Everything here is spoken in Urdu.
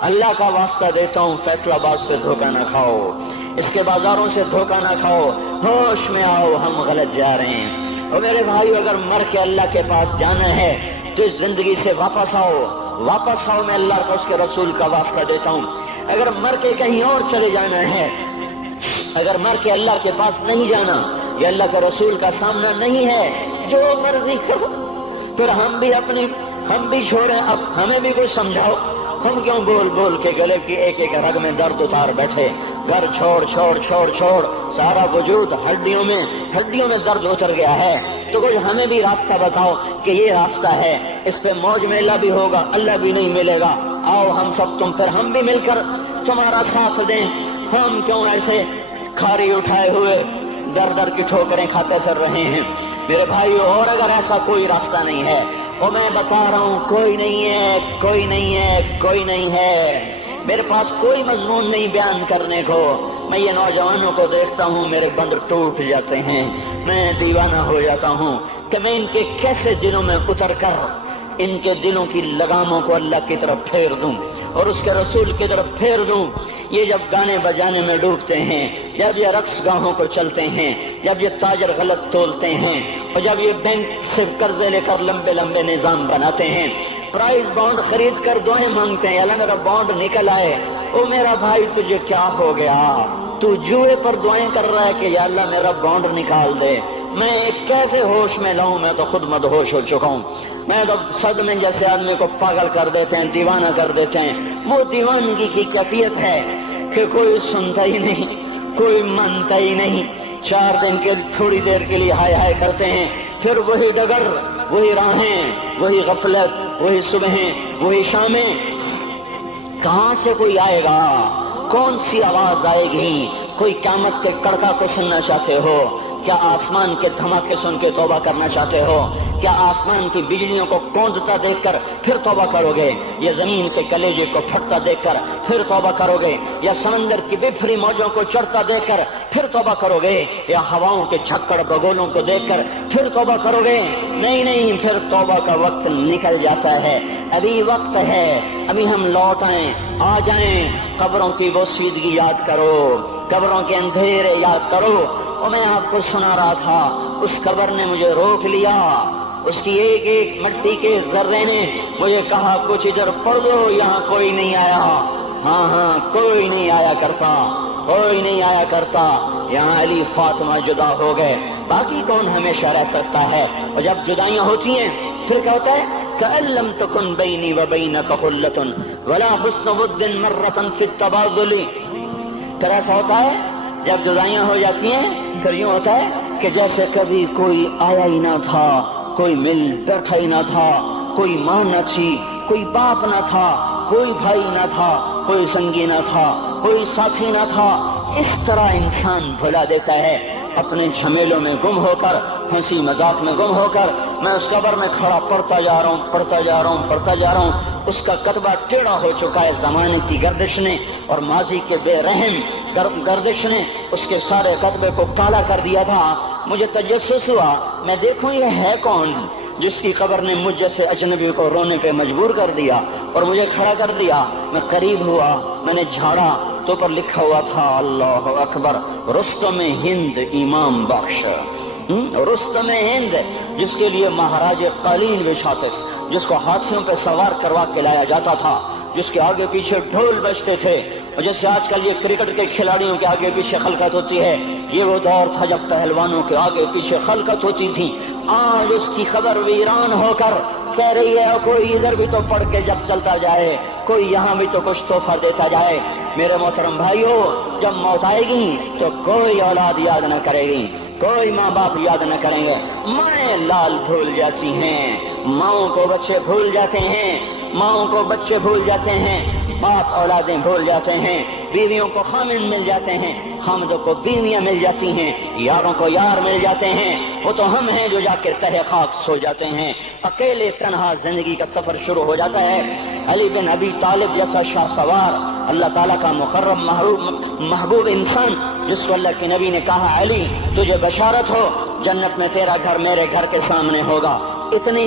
اللہ کا واسطہ دیتا ہوں فیصلہ آباد سے دھوکہ نہ کھاؤ، اس کے بازاروں سے دھوکہ نہ کھاؤ، ہوش میں آؤ، ہم غلط جا رہے ہیں۔ اور میرے بھائی اگر مر کے اللہ کے پاس جانا ہے تو اس زندگی سے واپس آؤ، واپس آؤ، میں اللہ کا اس کے رسول کا واسطہ دیتا ہوں۔ اگر مر کے کہیں اور چلے جانا ہے، اگر مر کے اللہ کے پاس نہیں جانا یا اللہ کے رسول کا سامنا نہیں ہے، جو مرضی کرو، پھر ہم بھی چھوڑیں، اب ہمیں بھی کچھ سمجھاؤ۔ ہم کیوں بول بول کے گلے کی ایک ایک رگ میں درد اتار بیٹھے، گھر چھوڑ چھوڑ چھوڑ چھوڑ، سارا وجود ہڈیوں میں درد اتر گیا ہے، تو کچھ ہمیں بھی راستہ بتاؤ کہ یہ راستہ ہے، اس پہ موج میلہ بھی ہوگا، اللہ بھی نہیں ملے گا، آؤ ہم سب پھر ہم بھی مل کر تمہارا ساتھ دیں۔ ہم کیوں ایسے کھاری اٹھائے ہوئے در در کی ٹھوکریں کھاتے پھر رہے ہیں؟ میرے بھائیو، اور اگر ایسا کوئی راستہ نہیں ہے، اور میں بتا رہا ہوں کوئی نہیں ہے، کوئی نہیں ہے، کوئی نہیں ہے، میرے پاس کوئی مضمون نہیں بیان کرنے کو۔ میں یہ نوجوانوں کو دیکھتا ہوں، میرے بندر ٹوٹ جاتے ہیں، میں دیوانہ ہو جاتا ہوں کہ میں ان کے کیسے دلوں میں اتر کر ان کے دلوں کی لگاموں کو اللہ کی طرف پھیر دوں اور اس کے رسول کی طرف پھیر دوں۔ یہ جب گانے بجانے میں ڈوبتے ہیں، جب یہ رقص گاہوں کو چلتے ہیں، جب یہ تاجر غلط تولتے ہیں، اور جب یہ بینک سے قرضے لے کر لمبے لمبے نظام بناتے ہیں، پرائز بانڈ خرید کر دعائیں مانگتے ہیں، اللہ میرا بانڈ نکل آئے۔ او میرا بھائی، تجھے کیا ہو گیا؟ تو جوئے پر دعائیں کر رہا ہے کہ یا اللہ میرا بانڈ نکال دے۔ میں کیسے ہوش میں لاؤں؟ میں تو خود مدہوش ہو چکا ہوں۔ میں تو صدمے جیسے آدمی کو پاگل کر دیتے ہیں، دیوانہ کر دیتے ہیں۔ وہ دیوانگی کی کیفیت ہے کہ کوئی سنتا ہی نہیں، کوئی مانتا ہی نہیں، 4 دن کے تھوڑی دیر کے لیے ہائے ہائے کرتے ہیں، پھر وہی ڈگر، وہی راہیں، وہی غفلت، وہی صبحیں، وہی شامیں۔ کہاں سے کوئی آئے گا؟ کون سی آواز آئے گی؟ کوئی قیامت کے کڑکا کو سننا چاہتے ہو؟ کیا آسمان کے دھماکے سن کے توبہ کرنا چاہتے ہو؟ کیا آسمان کی بجلیوں کو کونجتا دیکھ کر پھر توبہ کرو گے؟ یا زمین کے کلیجے کو پھٹتا دیکھ کر پھر توبہ کرو گے؟ یا سمندر کی بفری موجوں کو چڑھتا دیکھ کر پھر توبہ کرو گے؟ یا ہواؤں کے جھکڑ بگولوں کو دیکھ کر پھر توبہ کرو گے؟ نہیں نہیں، پھر توبہ کا وقت نکل جاتا ہے۔ ابھی وقت ہے، ابھی ہم لوٹ آئیں، آ جائیں۔ قبروں کی وہ سیدگی یاد کرو، قبروں کے اندھیرے یاد کرو۔ اور میں آپ کو سنا رہا تھا، اس قبر نے مجھے روک لیا، اس کی ایک ایک مٹی کے ذرے نے مجھے کہا کچھ ادھر پڑھ دو، یہاں کوئی نہیں آیا۔ ہاں، کوئی نہیں آیا کرتا، کوئی نہیں آیا کرتا۔ یہاں علی فاطمہ جدا ہو گئے، باقی کون ہمیشہ رہ سکتا ہے؟ اور جب جدائیاں ہوتی ہیں پھر کیا ہوتا ہے؟ كأن لم تكن بيني وبينك خلة ولا حسن ود مرة في التبادل۔ پھر ایسا ہوتا ہے جب جدائیاں ہو جاتی ہیں، پھر یوں ہوتا ہے کہ جیسے کبھی کوئی آیا ہی نہ تھا، کوئی مل بیٹھا ہی نہ تھا، کوئی ماں نہ تھی، کوئی باپ نہ تھا، کوئی بھائی نہ تھا، کوئی سنگی نہ تھا، کوئی ساتھی نہ تھا۔ اس طرح انسان بھلا دیتا ہے، اپنے جھمیلوں میں گم ہو کر، ہنسی مذاق میں گم ہو کر۔ میں اس قبر میں کھڑا پڑھتا جا رہا ہوں، پڑھتا جا رہا ہوں، پڑھتا جا رہا ہوں۔ اس کا کتبہ ٹیڑھا ہو چکا ہے زمانے کی گردش نے، اور ماضی کے بے رحم گردش نے اس کے سارے کتبے کو کالا کر دیا تھا۔ مجھے تجسس ہوا، میں دیکھوں یہ ہے کون جس کی قبر نے مجھ جیسے اجنبی کو رونے پہ مجبور کر دیا اور مجھے کھڑا کر دیا۔ میں قریب ہوا، میں نے جھاڑا تو پر لکھا ہوا تھا اللہ اکبر، رستم ہند امام بخش۔ رستم ہند، جس کے لیے مہاراج قالین بچھاتے تھے، جس کو ہاتھیوں پہ سوار کروا کے لایا جاتا تھا، جس کے آگے پیچھے ڈھول بجتے تھے، اور جیسے آج کل یہ کرکٹ کے کھلاڑیوں کے آگے پیچھے خلقت ہوتی ہے، یہ وہ دور تھا جب پہلوانوں کے آگے پیچھے خلقت ہوتی تھی۔ آج اس کی خبر ویران ہو کر کہہ رہی ہے کوئی ادھر بھی تو پڑھ کے جب چلتا جائے، کوئی یہاں بھی تو کچھ تحفہ دیتا جائے۔ میرے محترم بھائیو، جب موت آئے گی تو کوئی اولاد یاد نہ کرے گی، کوئی ماں باپ یاد نہ کریں گے۔ مائیں لال بھول جاتی ہیں، ماؤں کو بچے بھول جاتے ہیں، ماؤں کو بچے بھول جاتے ہیں، باپ اولادیں بھول جاتے ہیں، بیویوں کو خامن مل جاتے ہیں، خامدوں کو بیویاں مل جاتی ہیں، یاروں کو یار مل جاتے ہیں۔ وہ تو ہم ہیں جو جا کے تہہ خاک سو جاتے ہیں، اکیلے تنہا زندگی کا سفر شروع ہو جاتا ہے۔ علی بن ابی طالب جیسا شاہ سوار، اللہ تعالیٰ کا مقرب محبوب انسان، جس کو اللہ کے نبی نے کہا علی تجھے بشارت ہو، جنت میں تیرا گھر میرے گھر کے سامنے ہوگا۔ اتنی